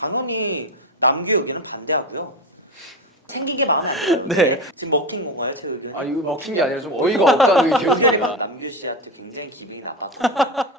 당연히 남규 의견은 반대하고요. 생긴 게 마음에 안 들어요. 네. 지금 먹힌 건가요, 제 의견? 아 이거 먹힌 게 아니라 좀 어이가 없다는 의견입니다. 남규 씨한테 굉장히 기분이 나빴고.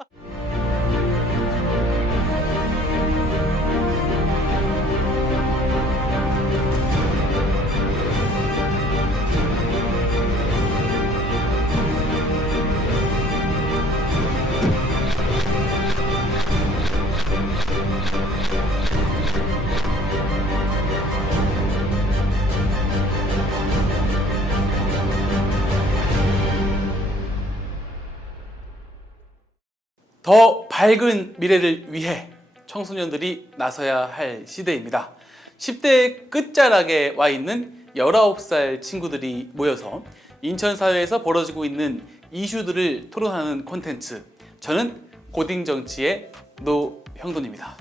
더 밝은 미래를 위해 청소년들이 나서야 할 시대입니다. 10대 끝자락에 와 있는 19살 친구들이 모여서 인천 사회에서 벌어지고 있는 이슈들을 토론하는 콘텐츠. 저는 고딩 정치의 노형돈입니다.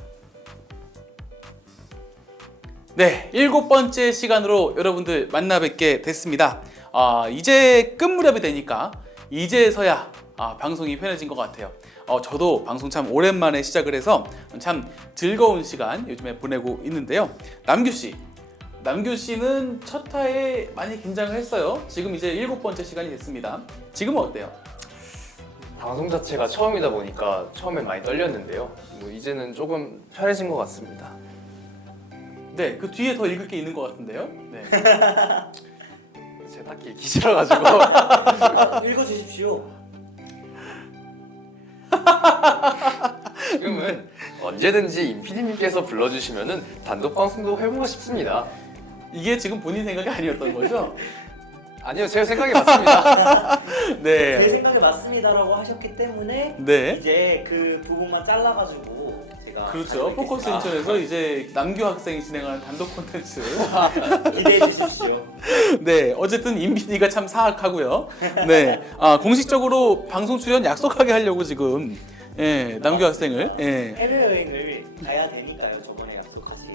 네, 7번째 시간으로 여러분들 만나 뵙게 됐습니다. 이제 끝 무렵이 되니까 이제서야 방송이 편해진 것 같아요. 저도 방송 참 오랜만에 시작을 해서 참 즐거운 시간 요즘에 보내고 있는데요. 남규 씨는 첫 화에 많이 긴장을 했어요. 지금 이제 7번째 시간이 됐습니다. 지금은 어때요? 방송 자체가 처음이다 보니까 처음엔 많이 떨렸는데요. 뭐 이제는 조금 편해진 것 같습니다. 네, 그 뒤에 더 읽을 게 있는 것 같은데요. 네. 제가 딱히 읽기 싫어가지고 읽어주십시오. 지금은 언제든지 임PD님께서 불러주시면은 단독 방송도 해보고 싶습니다. 이게 지금 본인 생각이 아니었던 거죠? 아니요, 제 생각이 맞습니다. 네. 제 생각에 맞습니다라고 하셨기 때문에 네. 이제 그 부분만 잘라가지고 제가 그렇죠. 포커스 인천에서 이제 남규 학생이 진행하는 단독 콘텐츠. 기대해 주십시오. 네, 어쨌든 임PD가 참 사악하고요. 네, 공식적으로 방송 출연 약속하게 하려고 지금 남규 학생을. 해외여행을 가야 되니까요. 저번에 약속하신.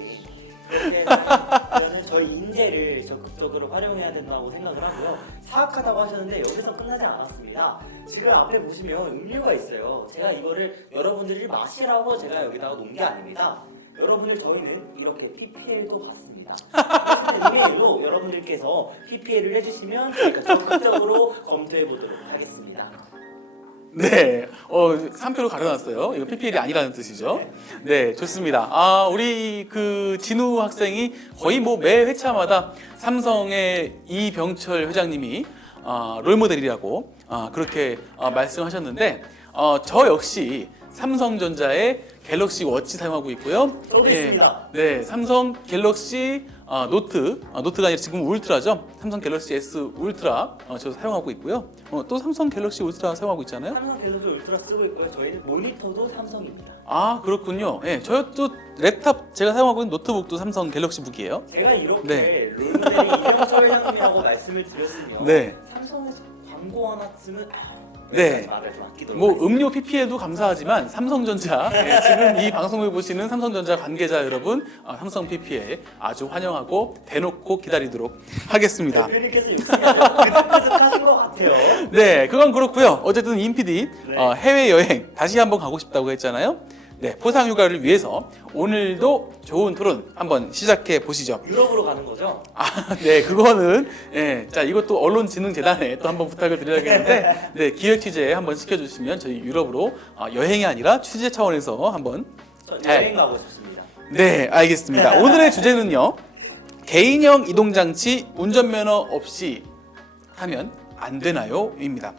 그런데 저는 저희 인재를 적극적으로 활용해야 된다고 생각을 하고요. 사악하다고 하셨는데 여기서 끝나지 않았습니다. 지금 앞에 보시면 음료가 있어요. 제가 이거를 여러분들이 마시라고 제가 여기다가 놓은 게 아닙니다. 여러분들 저희는 이렇게 PPL도 받습니다. 이메일로 여러분들께서 PPL을 해주시면 저희가 적극적으로 검토해 보도록 하겠습니다. 네, 3표로 가려놨어요. 이거 PPL이 아니라는 뜻이죠. 네, 좋습니다. 우리 그 진우 학생이 거의 뭐 매 회차마다 삼성의 이병철 회장님이 롤모델이라고 그렇게 말씀하셨는데 저 역시 삼성전자의 갤럭시 워치 사용하고 있고요. 저도 있습니다. 네, 삼성 갤럭시 노트가 아니라 지금 울트라죠. 삼성 갤럭시 S 울트라 저 사용하고 있고요. 또 삼성 갤럭시 울트라 사용하고 있잖아요. 삼성 갤럭시 울트라 쓰고 있고요. 저희는 모니터도 삼성입니다. 그렇군요. 네, 저도 랩탑 제가 사용하고 있는 노트북도 삼성 갤럭시 북이에요. 제가 이렇게 네. 롤모델이 이병철 회장님이라고 말씀을 드렸으면 네. 삼성에서 광고 하나 쓰면 네. 말을 좀 아끼도록 뭐 하겠습니다. 음료 PPL도 감사하지만 삼성전자 지금 이 방송을 보시는 삼성전자 관계자 여러분 삼성 PPL 아주 환영하고 대놓고 기다리도록 하겠습니다. 대표님께서 욕심이 아주 그득그득하신 것 같아요. 네, 그건 그렇고요. 어쨌든 임PD 네. 해외여행 다시 한번 가고 싶다고 했잖아요. 네, 포상휴가를 위해서 오늘도 좋은 토론 한번 시작해 보시죠. 유럽으로 가는 거죠? 네, 그거는 자 이것도 언론진흥재단에 또 한번 부탁을 드려야겠는데 네, 기획 취재 한번 시켜주시면 저희 유럽으로 여행이 아니라 취재 차원에서 한번 저 여행 가고 싶습니다. 네, 알겠습니다. 오늘의 주제는요, 개인형 이동장치 운전면허 없이 하면 안 되나요?입니다.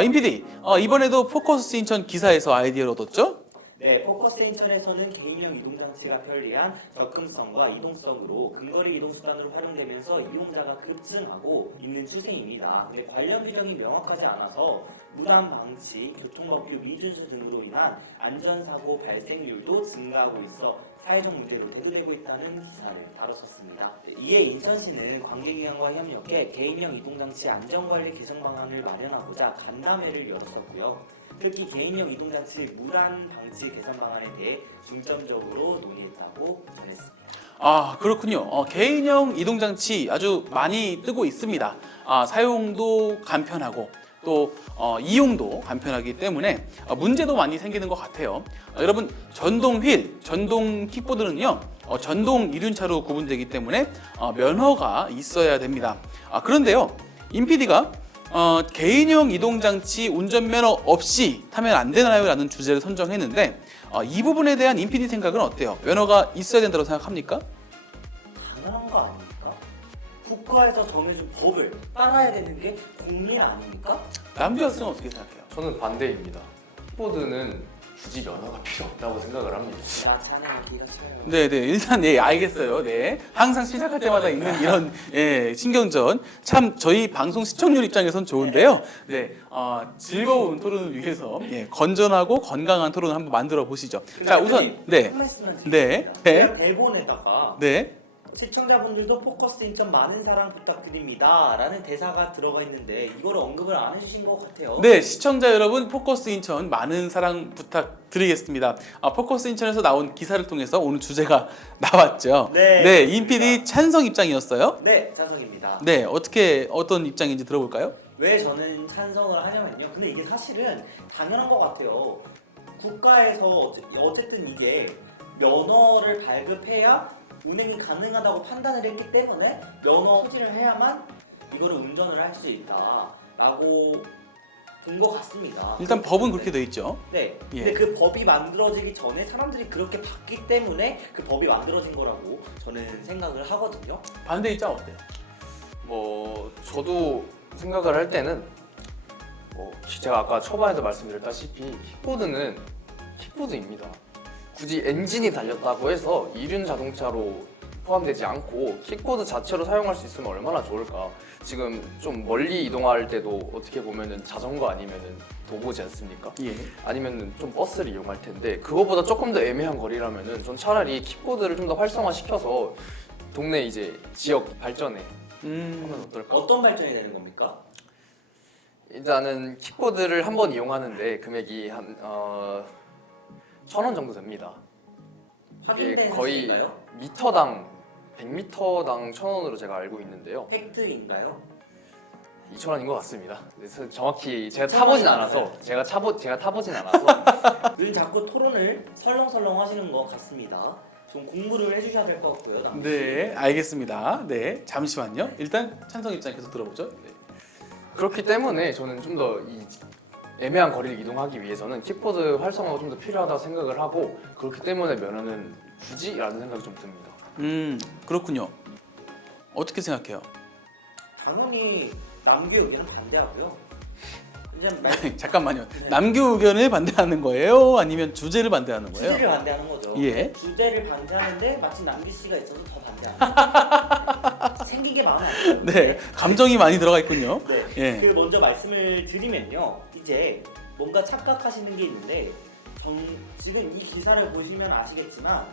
임PD 이번에도 포커스 인천 기사에서 아이디어를 얻었죠? 네, 포커스 인천에서는 개인형 이동장치가 편리한 접근성과 이동성으로 근거리 이동수단으로 활용되면서 이용자가 급증하고 있는 추세입니다. 근데 관련 규정이 명확하지 않아서 무단 방치, 교통법규 미준수 등으로 인한 안전사고 발생률도 증가하고 있어 사회적 문제로 대두되고 있다는 기사를 다뤘었습니다. 이에 인천시는 관계기관과 협력해 개인형 이동장치 안전관리 개선 방안을 마련하고자 간담회를 열었었고요. 특히 개인형 이동장치 무단 방치 개선 방안에 대해 중점적으로 논의했다고 전했습니다. 그렇군요. 개인형 이동장치 아주 많이 뜨고 있습니다. 사용도 간편하고 또 이용도 간편하기 때문에 문제도 많이 생기는 것 같아요. 여러분 전동 휠, 전동 킥보드는요 전동 이륜차로 구분되기 때문에 면허가 있어야 됩니다. 그런데요, 임PD가 개인용 이동장치 운전면허 없이 타면 안 되나요? 라는 주제를 선정했는데 이 부분에 대한 임PD 생각은 어때요? 면허가 있어야 된다고 생각합니까? 당연한 거 아닙니까? 국가에서 정해준 법을 따라야 되는 게 국민 아닙니까? 남주혁 어떻게 생각해요? 저는 반대입니다. 킥보드는 굳이 면허가 필요 없다고 생각을 합니다. 나 차는 기가 차요. 네네, 일단 알겠어요. 네, 항상 시작할 때마다 있는 이런 신경전 참 저희 방송 시청률 입장에선 좋은데요. 네, 즐거운 토론을 위해서 건전하고 건강한 토론을 한번 만들어 보시죠. 자, 우선 한 말씀만 네. 드리겠습니다. 네. 제가 대본에다가 네. 시청자분들도 포커스 인천 많은 사랑 부탁드립니다 라는 대사가 들어가 있는데 이거를 언급을 안 해주신 것 같아요. 네, 시청자 여러분, 포커스 인천 많은 사랑 부탁드리겠습니다. 포커스 인천에서 나온 기사를 통해서 오늘 주제가 나왔죠. 네, 임PD 찬성 입장이었어요. 네, 찬성입니다. 네, 어떤 입장인지 들어볼까요? 왜 저는 찬성을 하냐면요. 근데 이게 사실은 당연한 것 같아요. 국가에서 어쨌든 이게 면허를 발급해야 운행이 가능하다고 판단을 했기 때문에 면허 소지를 해야만 이거를 운전을 할 수 있다라고 본 것 같습니다. 일단 법은 그렇게 돼 있죠. 네. 예. 근데 그 법이 만들어지기 전에 사람들이 그렇게 봤기 때문에 그 법이 만들어진 거라고 저는 생각을 하거든요. 반대 입장 어때요? 저도 생각을 할 때는 제가 아까 초반에도 말씀드렸다시피 킥보드는 킥보드입니다. 굳이 엔진이 달렸다고 해서 이륜 자동차로 포함되지 않고 킥보드 자체로 사용할 수 있으면 얼마나 좋을까. 지금 좀 멀리 이동할 때도 어떻게 보면은 자전거 아니면은 도보지 않습니까? 예. 아니면은 좀 버스를 이용할 텐데 그거보다 조금 더 애매한 거리라면은 전 차라리 킥보드를 좀 더 활성화시켜서 동네 이제 지역 발전에 하면 어떨까? 어떤 발전이 되는 겁니까? 일단은 킥보드를 한 번 이용하는데 금액이 한 1,000원 정도 됩니다. 확인된 거의 사실인가요? 미터당 100m당 1,000원으로 제가 알고 있는데요. 팩트인가요? 2,000원인 것 같습니다. 그래서 정확히 제가 2,000 타보진 원이요? 않아서 제가 타보진 않아서 늘 자꾸 토론을 설렁설렁 하시는 것 같습니다. 좀 공부를 해주셔야 될 것 같고요. 남규 씨. 네, 알겠습니다. 네, 잠시만요. 일단 찬성 입장 계속 들어보죠. 네. 그렇기 때문에 저는 좀 더 이 애매한 거리를 이동하기 위해서는 킥보드 활성화가 좀 더 필요하다고 생각을 하고 그렇기 때문에 면허는 굳이라는 생각이 좀 듭니다. 그렇군요. 어떻게 생각해요? 당연히 남규 의견은 반대하고요. 이제 잠깐만요. 네. 남규 의견을 반대하는 거예요? 아니면 주제를 반대하는 거예요? 주제를 반대하는 거죠. 예. 주제를 반대하는데 마침 남규 씨가 있어서 더 반대하는. 생긴 게 마음에 안 들어요. 네, 감정이 많이 들어가 있군요. 네. 예. 그 먼저 말씀을 드리면요. 이제 뭔가 착각하시는 게 있는데 지금 이 기사를 보시면 아시겠지만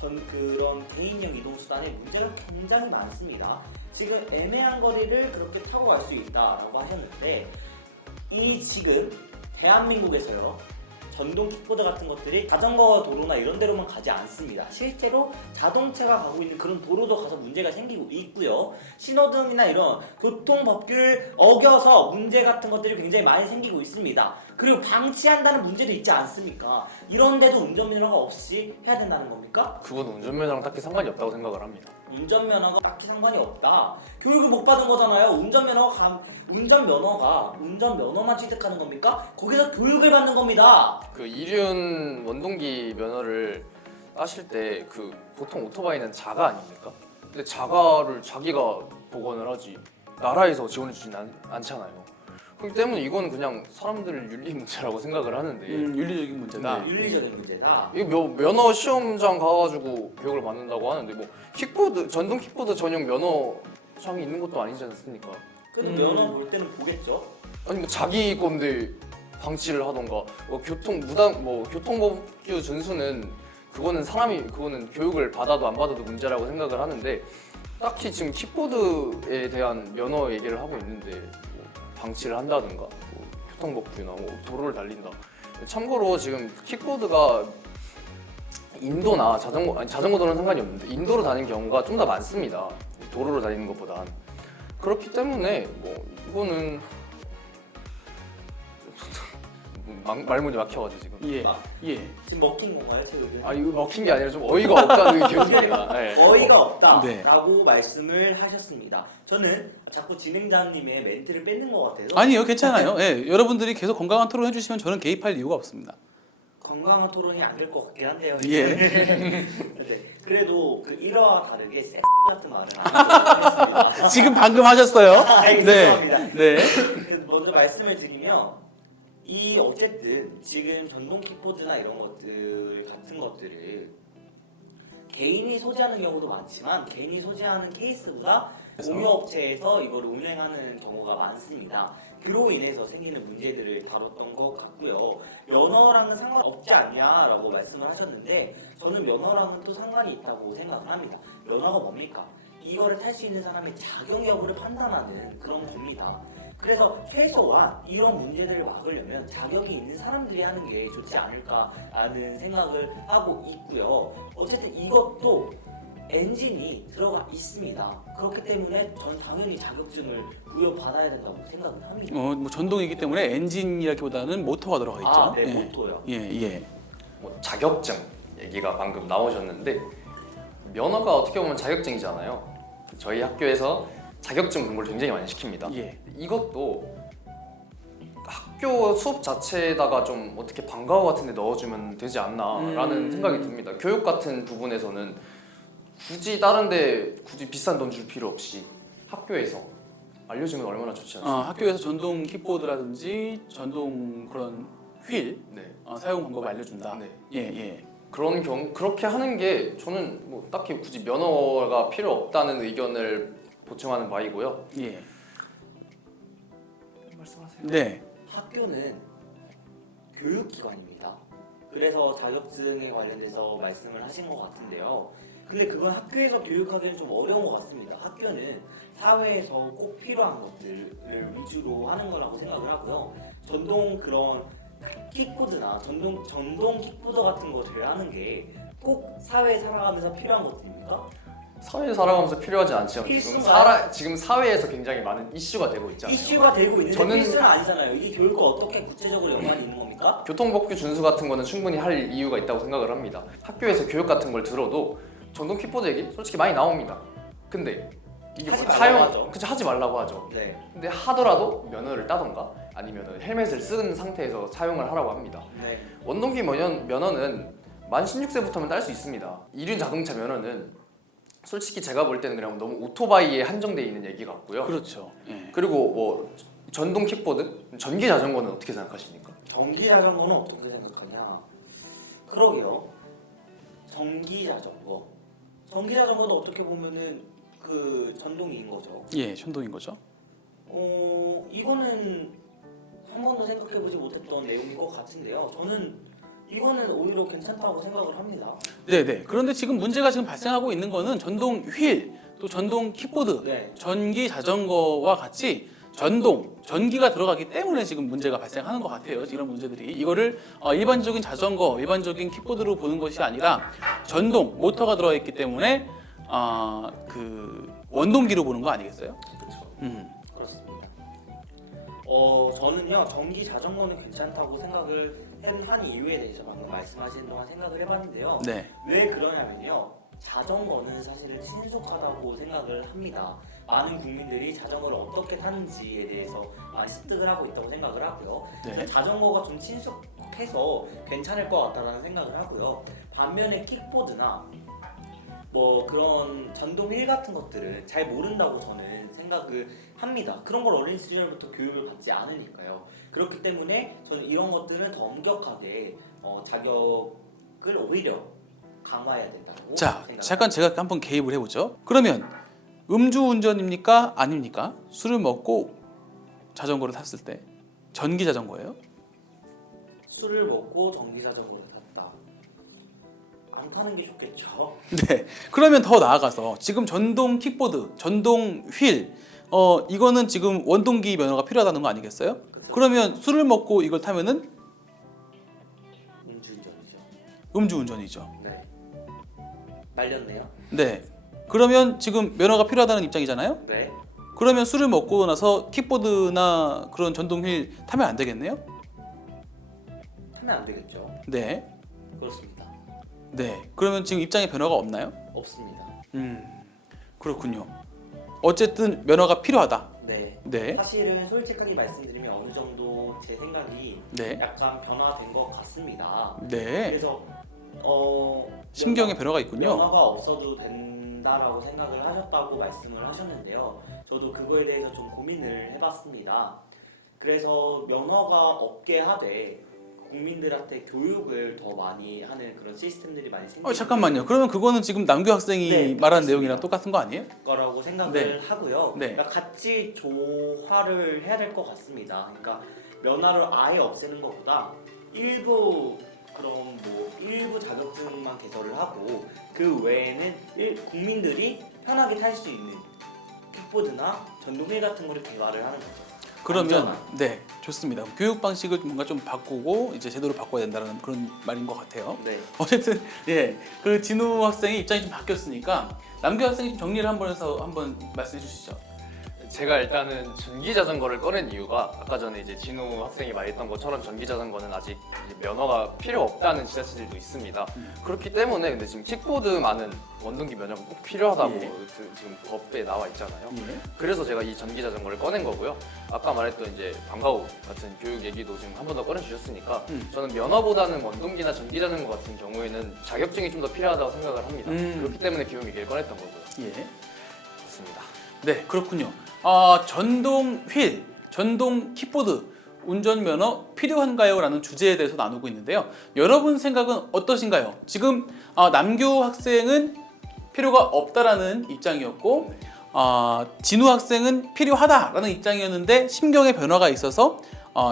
전 그런 개인형 이동수단에 문제가 굉장히 많습니다. 지금 애매한 거리를 그렇게 타고 갈 수 있다라고 하셨는데 이 지금 대한민국에서요. 전동 킥보드 같은 것들이 자전거 도로나 이런 데로만 가지 않습니다. 실제로 자동차가 가고 있는 그런 도로도 가서 문제가 생기고 있고요. 신호등이나 이런 교통법규를 어겨서 문제 같은 것들이 굉장히 많이 생기고 있습니다. 그리고 방치한다는 문제도 있지 않습니까? 이런데도 운전면허가 없이 해야 된다는 겁니까? 그건 운전면허랑 딱히 상관이 없다고 생각을 합니다. 운전면허가 딱히 상관이 없다. 교육을 못 받은 거잖아요. 운전면허만 취득하는 겁니까? 거기서 교육을 받는 겁니다. 그 이륜 원동기 면허를 따실 때 그 보통 오토바이는 자가 아닙니까? 근데 자가를 자기가 복원을 하지 나라에서 지원해 주진 않잖아요. 그렇기 때문에 이건 그냥 사람들 윤리 문제라고 생각을 하는데 윤리적인 문제다. 네. 윤리적인 문제다. 이거 면허 시험장 가가지고 교육을 받는다고 하는데 뭐 킥보드 전동 킥보드 전용 면허장이 있는 것도 아니지 않습니까? 그래도 면허 볼 때는 보겠죠. 아니 뭐 자기 건데 방치를 하던가 뭐 교통법규 준수는 그거는 교육을 받아도 안 받아도 문제라고 생각을 하는데 딱히 지금 킥보드에 대한 면허 얘기를 하고 있는데 뭐 방치를 한다든가 뭐 교통법규나 뭐 도로를 달린다. 참고로 지금 킥보드가 인도나 자전거 도로는 상관이 없는데 인도로 다니는 경우가 좀 더 많습니다. 도로로 다니는 것보단. 그렇기 때문에 뭐 이거는 말문이 막혀가지고 지금. 예. 아. 예. 지금 먹힌 건가요, 체육은? 아 이거 먹힌 게 아니라 좀 어이가 없다는 의견입니다. 네. 어이가 없다라고 네. 말씀을 하셨습니다. 저는 자꾸 진행자님의 멘트를 뺏는 것 같아서 아니요, 괜찮아요. 예. 여러분들이 계속 건강한 토론 해주시면 저는 개입할 이유가 없습니다. 건강한 토론이 안 될 것 같긴 한데요. 예. 네. 그래도 그 1화와 다르게 섹스 같은 말은 안 하겠습니다. 지금 방금 하셨어요. 네. 죄송합니다. 네. 먼저 말씀을 드리면 이 어쨌든 지금 전동 킥보드나 이런 것들 같은 것들을 개인이 소지하는 경우도 많지만 개인이 소지하는 케이스보다 공유업체에서 이걸 운행하는 경우가 많습니다. 그로 인해서 생기는 문제들을 다뤘던 것 같고요. 면허랑은 상관없지 않냐라고 말씀을 하셨는데 저는 면허랑은 또 상관이 있다고 생각을 합니다. 면허가 뭡니까? 이거를 탈 수 있는 사람의 자격 여부를 판단하는 그런 겁니다. 그래서 최소한 이런 문제들을 막으려면 자격이 있는 사람들이 하는 게 좋지 않을까라는 생각을 하고 있고요. 어쨌든 이것도 엔진이 들어가 있습니다. 그렇기 때문에 전 당연히 자격증을 부여받아야 된다고 생각을 합니다. 뭐 전동이기 때문에 엔진이라기보다는 모터가 들어가 있죠. 아, 네, 예. 모토요. 예, 예. 뭐 자격증 얘기가 방금 나오셨는데 면허가 어떻게 보면 자격증이잖아요. 저희 학교에서 자격증 공부를 굉장히 많이 시킵니다. 예. 이것도 학교 수업 자체에다가 좀 어떻게 방과후 같은 데 넣어주면 되지 않나라는 생각이 듭니다. 교육 같은 부분에서는 굳이 다른데 굳이 비싼 돈 줄 필요 없이 학교에서 알려주면 얼마나 좋지 않습니까? 학교에서 전동 킥보드라든지 전동 그런 휠 네. 사용 방법을 알려준다. 네. 예, 예. 그런 경우 그렇게 하는 게 저는 뭐 딱히 굳이 면허가 필요 없다는 의견을 보충하는 바이고요. 예. 말씀하세요. 네. 학교는 교육기관입니다. 그래서 자격증에 관련돼서 말씀을 하신 것 같은데요. 근데 그건 학교에서 교육하기는 좀 어려운 것 같습니다. 학교는 사회에서 꼭 필요한 것들을 위주로 하는 거라고 생각을 하고요. 전동 그런 킥보드나 전동 킥보드 같은 것을 하는 게 꼭 사회에 살아가면서 필요한 것들입니까? 사회에 살아가면서 필요하지 않지만 필수인가요? 지금 사회에서 굉장히 많은 이슈가 되고 있잖아요. 이슈가 되고 있는데 저는- 필수는 아니잖아요. 이게 교육과 어떻게 구체적으로 연관이 있는 겁니까? 교통법규 준수 같은 거는 충분히 할 이유가 있다고 생각을 합니다. 학교에서 교육 같은 걸 들어도 전동 킥보드 얘기 솔직히 많이 나옵니다. 근데 이게 하지 뭐 말라고 하죠. 그치 하지 말라고 하죠. 네. 근데 하더라도 면허를 따던가 아니면 헬멧을 쓴 상태에서 사용을 하라고 합니다. 네. 원동기 면허는 만 16세부터면 딸 수 있습니다. 이륜 자동차 면허는 솔직히 제가 볼 때는 그냥 너무 오토바이에 한정돼 있는 얘기 같고요. 그렇죠. 예. 그리고 뭐 전동 킥보드, 전기 자전거는 어떻게 생각하십니까? 전기 자전거는 어떻게 생각하냐? 그러게요. 전기 자전거. 전기 자전거도 어떻게 보면은 그 전동인 거죠. 예, 전동인 거죠. 이거는 한 번도 생각해보지 못했던 내용인 것 같은데요. 저는 이거는 오히려 괜찮다고 생각을 합니다. 네, 네. 그런데 지금 문제가 지금 발생하고 있는 거는 전동 휠, 또 전동 킥보드, 네. 전기 자전거와 같이 전기가 들어가기 때문에 지금 문제가 발생하는 것 같아요. 이런 문제들이 이거를 일반적인 자전거, 일반적인 킥보드로 보는 것이 아니라 전동 모터가 들어가 있기 때문에 그 원동기로 보는 거 아니겠어요? 그렇죠. 그렇습니다. 저는요 전기 자전거는 괜찮다고 생각을 한 이유에 대해서 방금 말씀하신 동안 생각을 해봤는데요. 네. 왜 그러냐면요. 자전거는 사실은 친숙하다고 생각을 합니다. 많은 국민들이 자전거를 어떻게 타는지에 대해서 많이 습득을 하고 있다고 생각을 하고요. 네. 그래서 자전거가 좀 친숙해서 괜찮을 것 같다는 생각을 하고요. 반면에 킥보드나 뭐 그런 전동 휠 같은 것들은 잘 모른다고 저는 생각을 합니다. 그런 걸 어린 시절부터 교육을 받지 않으니까요. 그렇기 때문에 저는 이런 것들은 더 엄격하게 자격을 오히려 강화해야 된다고 자, 생각합니다. 잠깐 제가 한번 개입을 해보죠. 그러면 음주운전입니까? 아닙니까? 술을 먹고 자전거를 탔을 때 전기 자전거예요? 술을 먹고 전기 자전거를 탔다. 안 타는 게 좋겠죠. 네. 그러면 더 나아가서 지금 전동 킥보드, 전동 휠, 이거는 지금 원동기 면허가 필요하다는 거 아니겠어요? 그래서 그러면 술을 먹고 이걸 타면은 음주운전이죠. 음주운전이죠. 네. 말렸네요. 네. 그러면 지금 면허가 필요하다는 입장이잖아요? 네. 그러면 술을 먹고 나서 킥보드나 그런 전동 휠 타면 안 되겠네요? 하면 안 되겠죠. 네. 그렇습니다. 네. 그러면 지금 입장에 변화가 없나요? 없습니다. 그렇군요. 어쨌든 면허가 필요하다. 네. 네. 사실은 솔직하게 말씀드리면 어느 정도 제 생각이 네. 약간 변화된 것 같습니다. 네. 그래서 심경의 변화가 있군요. 면허가 없어도 된다라고 생각을 하셨다고 말씀을 하셨는데요. 저도 그거에 대해서 좀 고민을 해봤습니다. 그래서 면허가 없게 하되 국민들한테 교육을 더 많이 하는 그런 시스템들이 많이 생길 잠깐만요. 그러면 그거는 지금 남규 학생이 네, 말한 그렇습니다. 내용이랑 똑같은 거 아니에요? 거라고 생각을 네. 하고요. 네. 그러니까 같이 조화를 해야 될 것 같습니다. 그러니까 면허를 아예 없애는 것보다 일부 일부 자격증만 개설을 하고 그 외에는 국민들이 편하게 탈 수 있는 킥보드나 전동휠 같은 거를 개발을 하는 거죠. 그러면 안전한. 네, 좋습니다. 교육 방식을 뭔가 좀 바꾸고 이제 제도를 바꿔야 된다는 그런 말인 것 같아요. 네. 어쨌든 예, 그 진우 학생의 입장이 좀 바뀌었으니까 남규 학생이 좀 정리를 한번 말씀해 주시죠. 제가 일단은 전기 자전거를 꺼낸 이유가 아까 전에 이제 진우 학생이 말했던 것처럼 전기 자전거는 아직 이제 면허가 필요 없다는 지자체들도 있습니다. 그렇기 때문에 근데 지금 킥보드만은 원동기 면허가 꼭 필요하다고 예. 지금 법에 나와 있잖아요. 예. 그래서 제가 이 전기 자전거를 꺼낸 거고요. 아까 말했던 이제 방과후 같은 교육 얘기도 지금 한 번 더 꺼내 주셨으니까 저는 면허보다는 원동기나 전기 자전거 같은 경우에는 자격증이 좀 더 필요하다고 생각을 합니다. 그렇기 때문에 교육 얘기를 꺼냈던 거고요. 예. 좋습니다. 네, 그렇군요. 전동 휠, 전동 킥보드 운전면허 필요한가요? 라는 주제에 대해서 나누고 있는데요. 여러분 생각은 어떠신가요? 지금 남규 학생은 필요가 없다라는 입장이었고 진우 학생은 필요하다라는 입장이었는데 심경의 변화가 있어서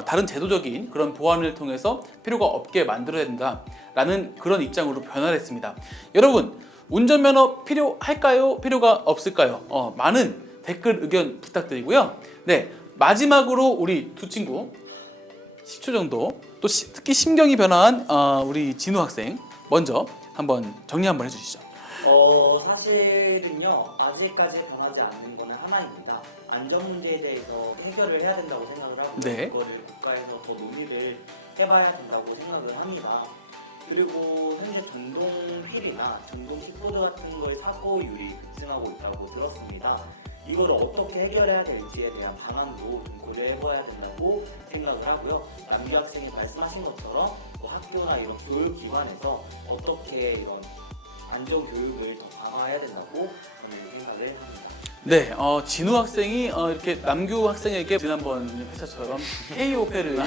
다른 제도적인 그런 보완을 통해서 필요가 없게 만들어야 된다라는 그런 입장으로 변화를 했습니다. 여러분 운전면허 필요할까요? 필요가 없을까요? 많은 댓글 의견 부탁드리고요. 네, 마지막으로 우리 두 친구 10초 정도 또 특히 심경이 변화한 우리 진우 학생 먼저 한번 정리 한번 해주시죠. 사실은요 아직까지 변하지 않는 거는 하나입니다. 안전 문제에 대해서 해결을 해야 된다고 생각을 하고 네. 그거를 국가에서 더 논의를 해봐야 된다고 생각을 합니다. 그리고 현재 전동 휠이나 전동 킥보드 같은 걸 사고율이 급증하고 있다고 들었습니다. 이걸 어떻게 해결해야 될지에 대한 방안도 좀 고려해봐야 된다고 생각을 하고요. 남규 학생이 말씀하신 것처럼 뭐 학교나 이런 교육기관에서 어떻게 이런 안전교육을 더 강화해야 된다고 저는 생각을 합니다. 네, 진우 학생이 이렇게 남규 학생에게 지난번 회차처럼 KO패를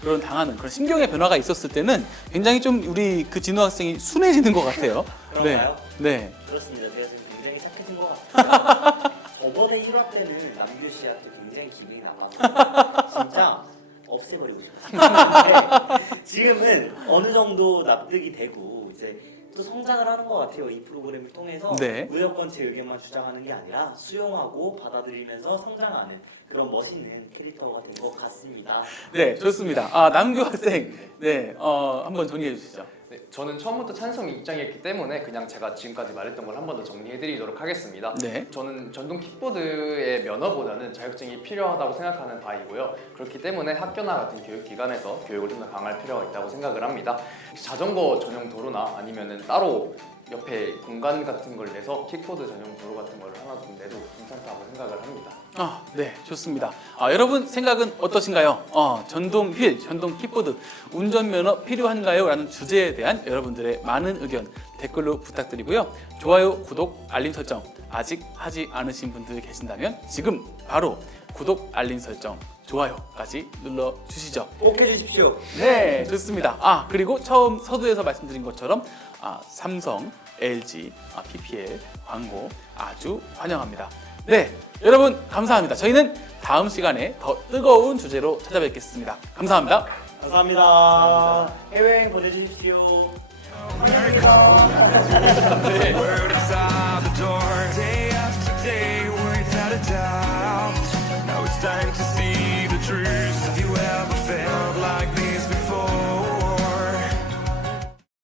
그런 당하는 그런 심경의 변화가 있었을 때는 굉장히 좀 우리 그 진우 학생이 순해지는 것 같아요. 그런가요? 네. 그렇습니다. 제가 지금 굉장히 착해진 것 같아요. 저번에 1화 때는 남규 씨한테 굉장히 기분이 나빠서 진짜 없애버리고 싶었어요. 지금은 어느 정도 납득이 되고 이제 또 성장을 하는 것 같아요. 이 프로그램을 통해서 네. 무조건 제 의견만 주장하는 게 아니라 수용하고 받아들이면서 성장하는 그런 멋있는 캐릭터가 된 것 같습니다. 네, 좋습니다. 남규 학생, 네, 한번 정리해 주시죠. 네, 저는 처음부터 찬성 입장이었기 때문에 그냥 제가 지금까지 말했던 걸 한 번 더 정리해드리도록 하겠습니다. 네. 저는 전동 킥보드의 면허보다는 자격증이 필요하다고 생각하는 바이고요. 그렇기 때문에 학교나 같은 교육기관에서 교육을 좀 더 강화할 필요가 있다고 생각을 합니다. 자전거 전용 도로나 아니면은 따로 옆에 공간 같은 걸 내서 킥보드 전용 도로 같은 걸 하나 좀 내도 괜찮다고 생각을 합니다. 네, 좋습니다. 여러분 생각은 어떠신가요? 전동 휠, 전동 킥보드 운전면허 필요한가요? 라는 주제에 대한 여러분들의 많은 의견 댓글로 부탁드리고요. 좋아요, 구독, 알림 설정 아직 하지 않으신 분들 계신다면 지금 바로 구독, 알림 설정, 좋아요까지 눌러주시죠. 꼭 해주십시오. 네, 좋습니다. 그리고 처음 서두에서 말씀드린 것처럼 삼성, LG, PPL 광고 아주 환영합니다. 네, 여러분 감사합니다. 저희는 다음 시간에 더 뜨거운 주제로 찾아뵙겠습니다. 감사합니다. 감사합니다. 해외여행 보내주십시오. Word inside the door.